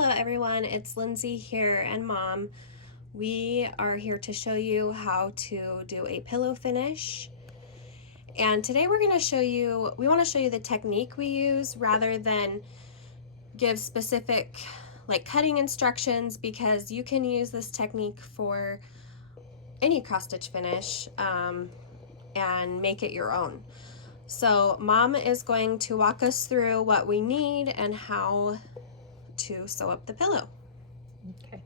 Hello everyone, it's Lindsey here and Mom. We are here to show you how to do a pillow finish. And today we want to show you the technique we use rather than give specific cutting instructions, because you can use this technique for any cross stitch finish and make it your own. So Mom is going to walk us through what we need and how to sew up the pillow. Okay,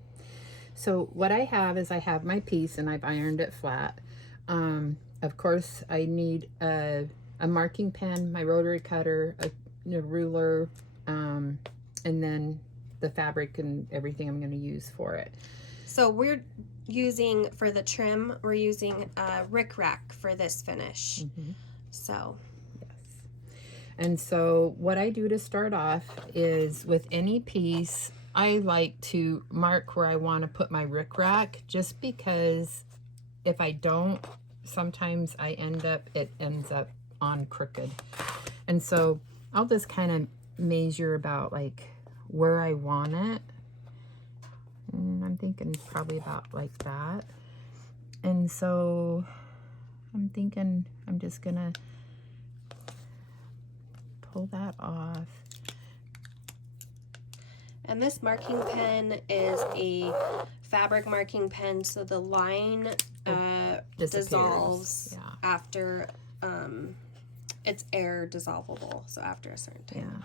so what I have is I have my piece and I've ironed it flat. Of course I need a marking pen, my rotary cutter, a ruler, and then the fabric and everything I'm going to use for it. So we're using, for the trim, we're using a rickrack for this finish. So and so what I do to start off is, with any piece, I like to mark where I want to put my rickrack, just because if I don't, sometimes it ends up on crooked. And so I'll just kind of measure about like where I want it. And I'm thinking probably about like that. And so I'm thinking I'm just gonna pull that off. And this marking pen is a fabric marking pen, so the line dissolves after it's air dissolvable, so after a certain time. Yeah.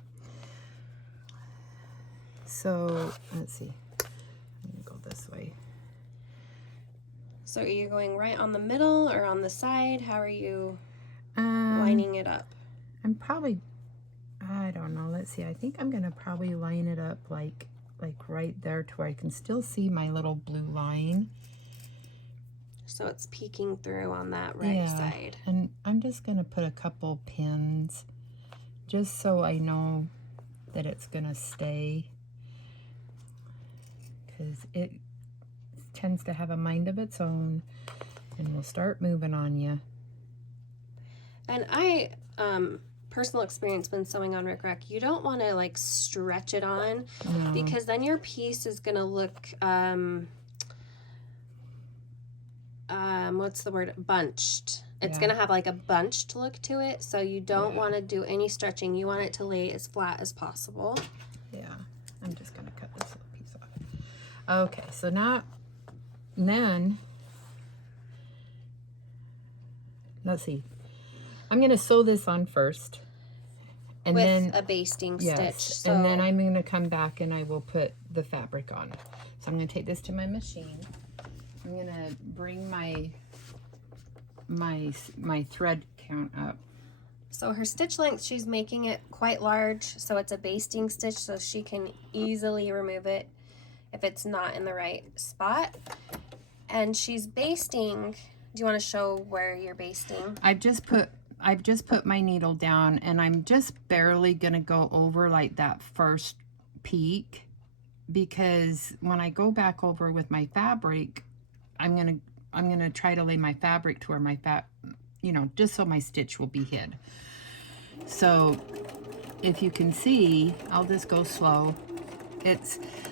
So let's see. I'm gonna go this way. So are you going right on the middle or on the side? How are you lining it up? I'm probably, I don't know, let's see, I think I'm gonna probably line it up like right there to where I can still see my little blue line. So it's peeking through on that right side. And I'm just gonna put a couple pins just so I know that it's gonna stay, because it tends to have a mind of its own and will start moving on you. And I personal experience when sewing on rickrack, you don't want to like stretch it on, because then your piece is going to look what's the word, bunched. It's going to have like a bunched look to it, so you don't want to do any stretching. You want it to lay as flat as possible. Yeah, I'm just going to cut this little piece off. Okay, so now, then, let's see. I'm going to sew this on first. And with then a basting stitch. So. And then I'm going to come back and I will put the fabric on. So I'm going to take this to my machine. I'm going to bring my thread count up. So her stitch length, she's making it quite large, so it's a basting stitch, so she can easily remove it if it's not in the right spot. And she's basting. Do you want to show where you're basting? I've just put my needle down, and I'm just barely gonna go over like that first peak, because when I go back over with my fabric, I'm gonna try to lay my fabric to where my just so my stitch will be hid. So if you can see, I'll just go slow.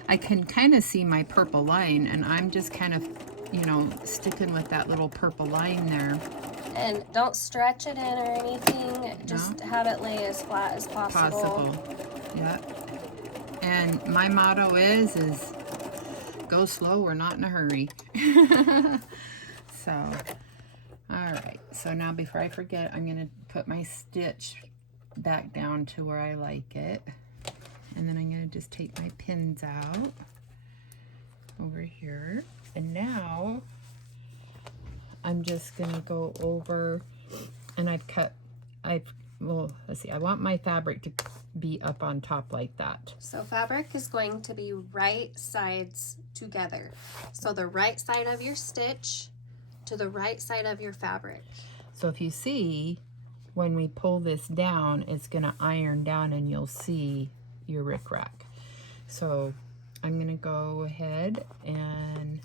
I can kind of see my purple line, and I'm just kind of sticking with that little purple line there. And don't stretch it in or anything. Just have it lay as flat as possible. Yeah. And my motto is go slow, we're not in a hurry. So, all right. So now, before I forget, I'm going to put my stitch back down to where I like it. And then I'm going to just take my pins out over here. And now I'm just going to go over, and let's see, I want my fabric to be up on top like that. So fabric is going to be right sides together. So the right side of your stitch to the right side of your fabric. So if you see, when we pull this down, it's going to iron down and you'll see your rickrack. So I'm going to go ahead and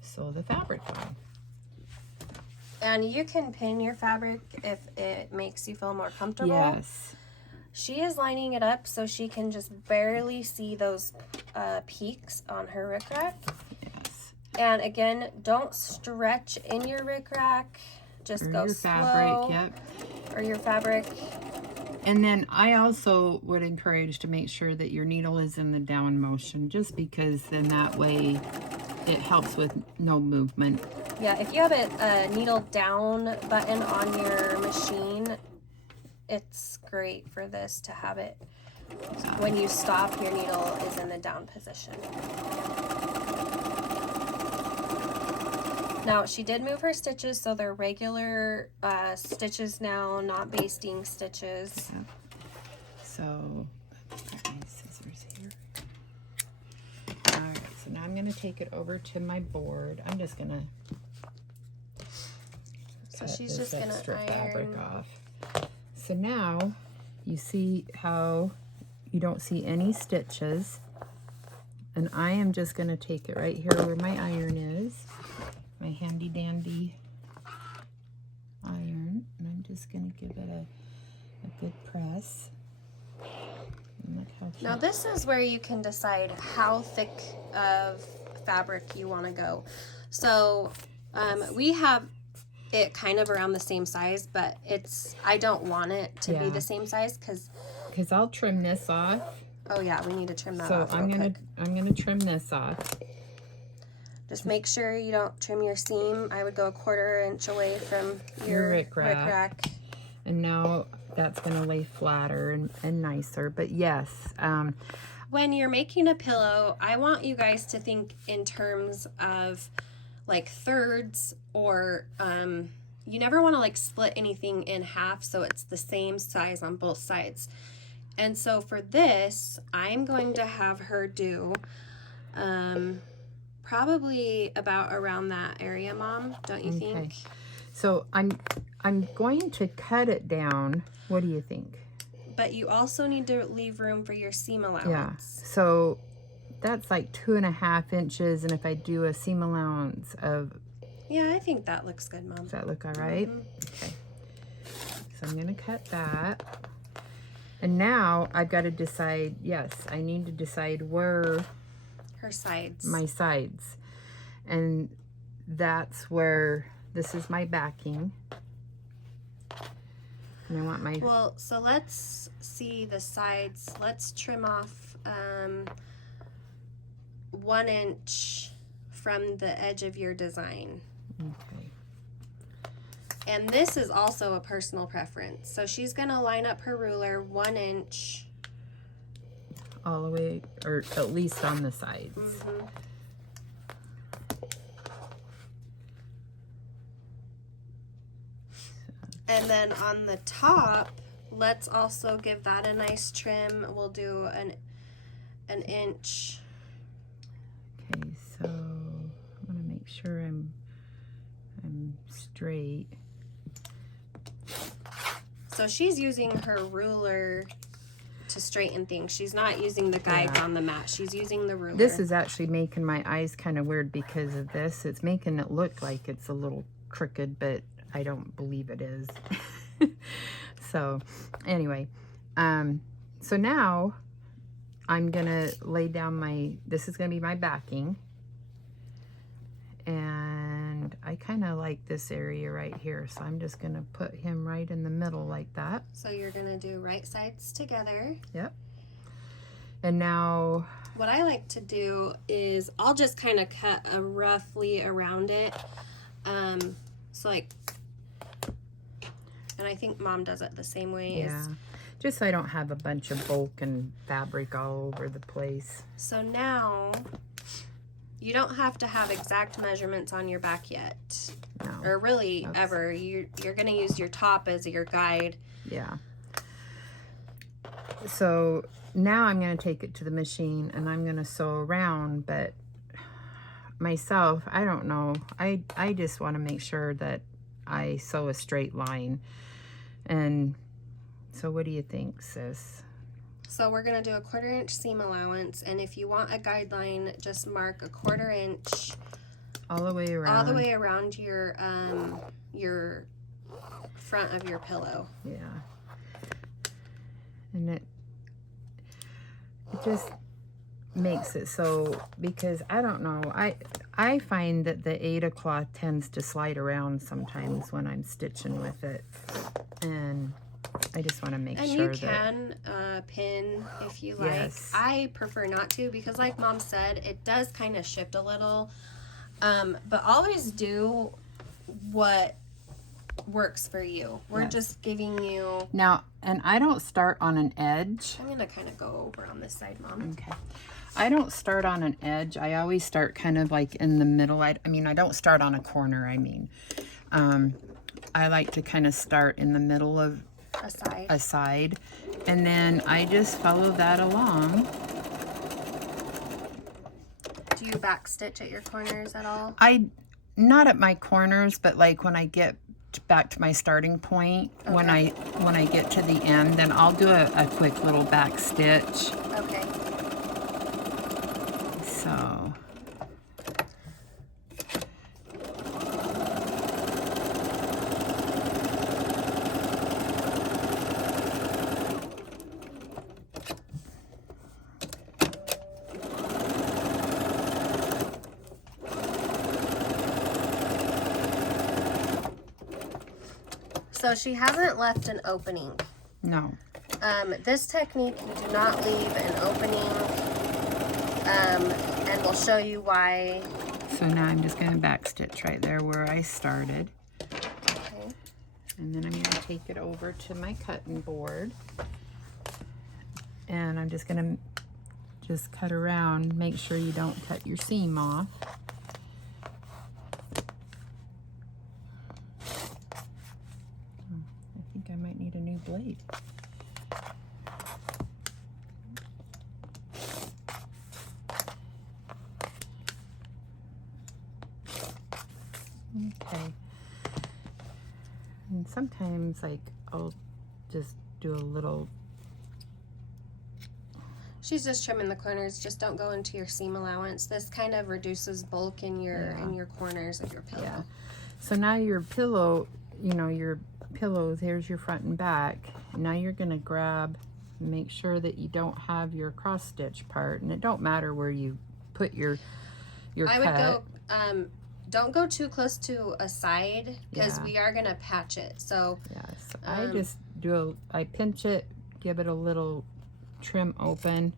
sew the fabric on. And you can pin your fabric if it makes you feel more comfortable. Yes. She is lining it up so she can just barely see those peaks on her rickrack. Yes. And again, don't stretch in your rickrack. Just Or go your slow. fabric, yep. Or your fabric. And then I also would encourage to make sure that your needle is in the down motion, just because then that way it helps with no movement. Yeah, if you have a needle down button on your machine, it's great for this to have it. When you stop, your needle is in the down position. Now, she did move her stitches, so they're regular stitches now, not basting stitches. Yeah. So, I've got my scissors here. Alright, so now I'm going to take it over to my board. I'm just going to So she's just going to iron. fabric off. So now, you see how you don't see any stitches. And I am just going to take it right here where my iron is. My handy dandy iron, and I'm just going to give it a good press. And look how Now this is where you can decide how thick of fabric you want to go. So we have it kind of around the same size, but I don't want it to be the same size because I'll trim this off. Oh yeah, we need to trim that so off. I'm gonna trim this off. Just make sure you don't trim your seam. I would go 1/4 inch away from your rickrack. And now that's going to lay flatter and nicer. But yes. When you're making a pillow, I want you guys to think in terms of like thirds, or you never want to like split anything in half so it's the same size on both sides. And so for this, I'm going to have her do probably about around that area, Mom, don't you think? So I'm going to cut it down. What do you think? But you also need to leave room for your seam allowance. Yeah. So that's like 2.5 inches, and if I do a seam allowance of... Yeah, I think that looks good, Mom. Does that look all right? Mm-hmm. Okay. So I'm going to cut that. And now I've got to decide, yes, I need to decide where... Her sides. My sides. And that's where... This is my backing. And I want my... Well, so let's see the sides. Let's trim off 1 inch from the edge of your design. Okay. And this is also a personal preference. So she's going to line up her ruler 1 inch. All the way, or at least on the sides. Mm-hmm. And then on the top, let's also give that a nice trim. We'll do an inch. Okay, so I want to make sure I'm straight. So she's using her ruler to straighten things. She's not using the guide on the mat. She's using the ruler. This is actually making my eyes kind of weird because of this. It's making it look like it's a little crooked, but I don't believe it is. So anyway, so now I'm gonna lay down this is gonna be my backing, and I kind of like this area right here, so I'm just gonna put him right in the middle like that. So you're gonna do right sides together. Yep. And now what I like to do is I'll just kind of cut roughly around it. So like, and I think Mom does it the same way. Yeah, just so I don't have a bunch of bulk and fabric all over the place. So now you don't have to have exact measurements on your back yet. No. Or really ever. You're going to use your top as your guide. Yeah. So now I'm going to take it to the machine and I'm going to sew around, but myself, I don't know. I just want to make sure that I sew a straight line. And so what do you think, sis? So we're going to do a 1/4 inch seam allowance, and if you want a guideline, just mark a 1/4 inch all the way around. All the way around your front of your pillow. Yeah. And it just makes it so, because I don't know, I find that the Aida cloth tends to slide around sometimes when I'm stitching with it, and I just want to make and sure you can pin if you like. Yes. I prefer not to, because like Mom said, it does kind of shift a little, but always do what works for you. We're Yes. just giving you. Now, and I don't start on an edge. I'm gonna kind of go over on this side, Mom. Okay. I don't start on an edge. I always start kind of like in the middle. I mean, I don't start on a corner, I mean. I like to kind of start in the middle of a side. And then I just follow that along. Do you back stitch at your corners at all? Not at my corners, but like when I get back to my starting point, Okay. when I get to the end, then I'll do a quick little back stitch. Okay. So So she hasn't left an opening. no. This technique, you do not leave an opening, and we'll show you why. So now I'm just going to back stitch right there where I started. Okay. And then I'm going to take it over to my cutting board. And I'm just going to just cut around, make sure you don't cut your seam off. I think I might need a new blade. Okay. And sometimes, like, I'll just do a little. She's just trimming the corners. Just don't go into your seam allowance. This kind of reduces bulk in your corners of your pillow. Yeah. So now your pillow, you know, your pillows, here's your front and back. Now you're going to grab, make sure that you don't have your cross stitch part, and it don't matter where you put your I cut. would go, don't go too close to a side, because Yeah. we are going to patch it. So Yes, I just I pinch it, give it a little trim open,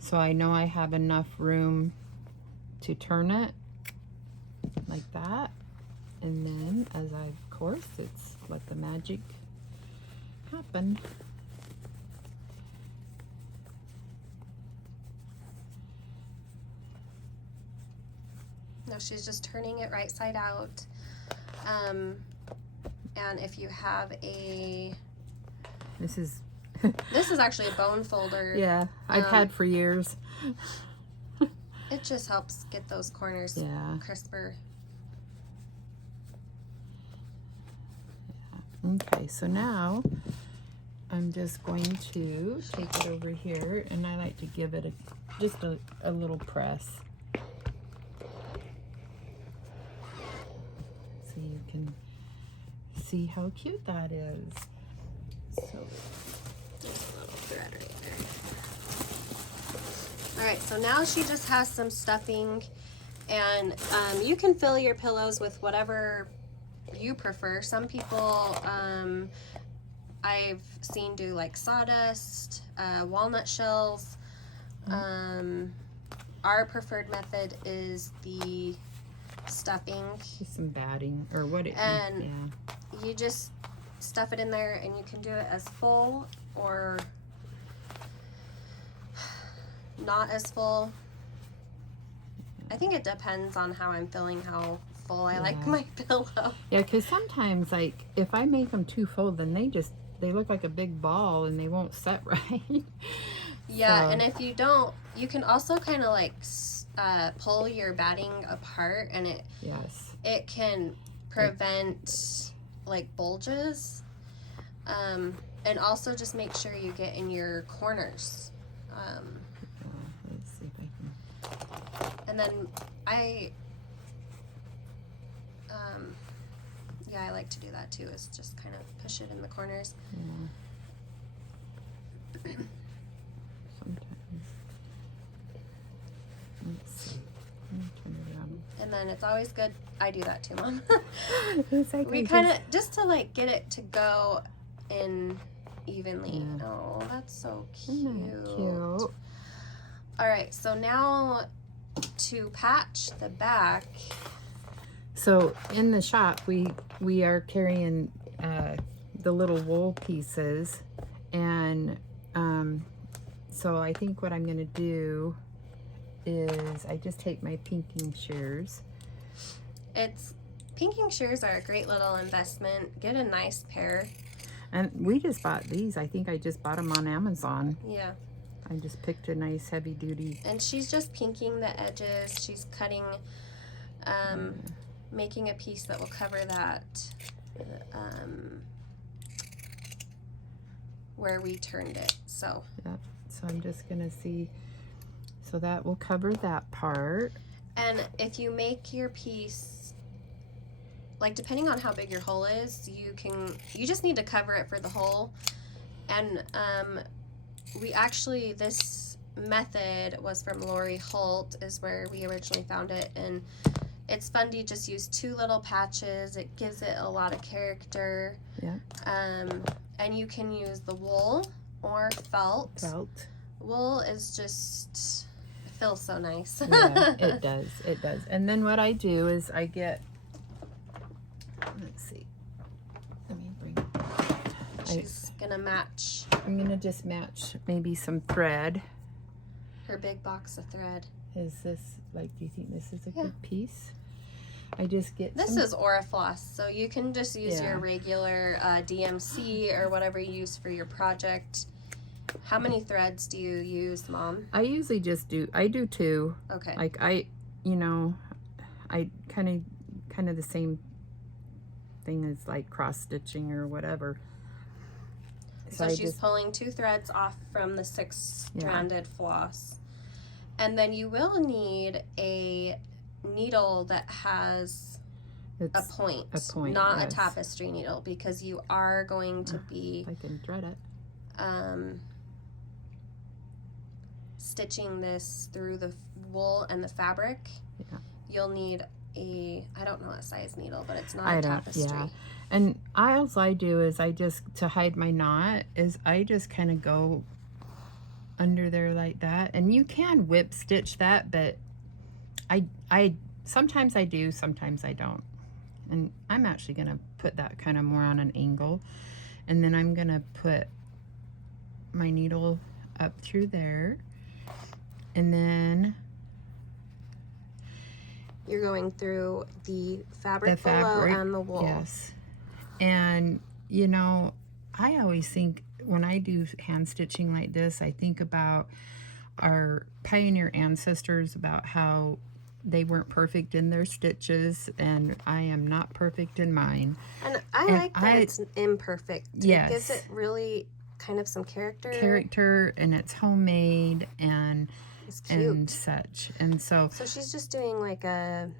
so I know I have enough room to turn it like that. And then, as I, of course, it's let the magic happen. now she's just turning it right side out. And if you have This is this is actually a bone folder. yeah, I've had for years. It just helps get those corners crisper. Okay, so now I'm just going to take it over here, and I like to give it just a little press. So you can see how cute that is. So There's a little thread right there. Alright, so now she just has some stuffing, and you can fill your pillows with whatever you prefer. Some people I've seen do like sawdust, walnut shells. Our preferred method is the stuffing. just some batting or what it And yeah. you just stuff it in there, and you can do it as full or not as full. I think it depends on how I'm feeling, how full I like my pillow. Yeah, because sometimes, like, if I make them too full, then they look like a big ball and they won't set right. Yeah, So, and if you don't, you can also kind of like pull your batting apart, and yes. it can prevent like bulges, and also just make sure you get in your corners. Let's see if I can. And then I like to do that too, is just kind of push it in the corners. Sometimes. Let's see. Let me turn it around. And then it's always good. I do that too, Mom. It's like We kind of, just to like get it to go in evenly. Yeah. Oh, that's so cute. Isn't that cute? All right, so now to patch the back. So in the shop, we are carrying the little wool pieces, and so I think what I'm gonna do is I just take my pinking shears. Pinking shears are a great little investment. Get a nice pair. And we just bought these. I think I just bought them on Amazon. Yeah. I just picked a nice heavy duty. And she's just pinking the edges. She's cutting, making a piece that will cover that where we turned it. So. Yeah. So I'm just gonna see. So that will cover that part. And if you make your piece, like depending on how big your hole is, you just need to cover it for the hole. And this method was from Lori Holt, is where we originally found it, and it's fun to just use 2 little patches. It gives it a lot of character. Yeah. And you can use the wool or felt. Wool is just, it feels so nice. Yeah, it does. It does. And then what I do is I get, let's see. Let me bring it. She's gonna match. I'm gonna just match maybe some thread. Her big box of thread. Is this, like, do you think this is a good piece? I just get this is Orifloss, so you can just use your regular DMC or whatever you use for your project. How many threads do you use, Mom? I usually just do 2. Okay. Like I kind of the same thing as like cross stitching or whatever. So she's pulling 2 threads off from the 6-stranded floss. And then you will need a needle that has a point, not a tapestry needle, because you are going to be I can thread it. Stitching this through the wool and the fabric. Yeah. You'll need I don't know what size needle, but it's not a tapestry. Yeah. And all I do is to hide my knot, is I just kind of go under there like that. And you can whip stitch that, but I sometimes I do, sometimes I don't. And I'm actually going to put that kind of more on an angle. And then I'm going to put my needle up through there. And then you're going through the fabric below and the wool. Yes. And, you know, I always think when I do hand stitching like this, I think about our pioneer ancestors, about how they weren't perfect in their stitches, and I am not perfect in mine. And I like that it's imperfect. Yes. It gives it really kind of some character, and it's homemade, and it's cute. And such. And so she's just doing like a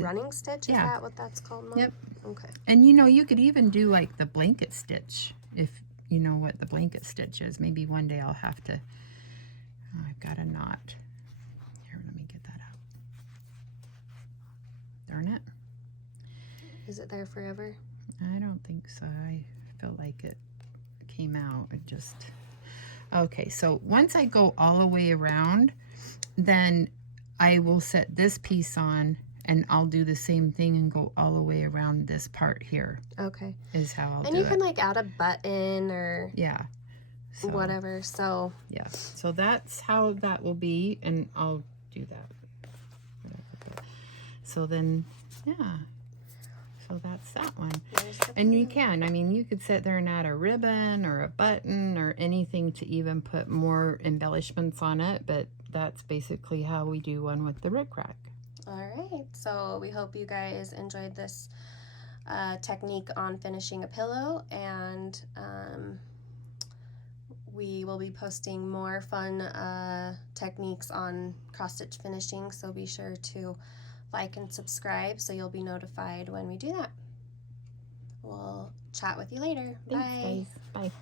running stitch. Is that what that's called, Mom? Yep. Okay. And you know, you could even do like the blanket stitch, if you know what the blanket stitch is. Maybe one day I'll have to. I've got a knot here. Let me get that out. Darn it. Is it there forever? I don't think so. I feel like it came out. It just... Okay, so once I go all the way around, then I will set this piece on, and I'll do the same thing and go all the way around this part here. Okay. Is how I'll do it. And you can like add a button or so, whatever. So yeah. So that's how that will be, and I'll do that. So then, yeah. So that's that one. And you can, I mean, you could sit there and add a ribbon or a button or anything to even put more embellishments on it, but that's basically how we do one with the rickrack. All right, so we hope you guys enjoyed this technique on finishing a pillow, and we will be posting more fun techniques on cross-stitch finishing, so be sure to like and subscribe so you'll be notified when we do that. We'll chat with you later. Thanks, Bye. guys. Bye.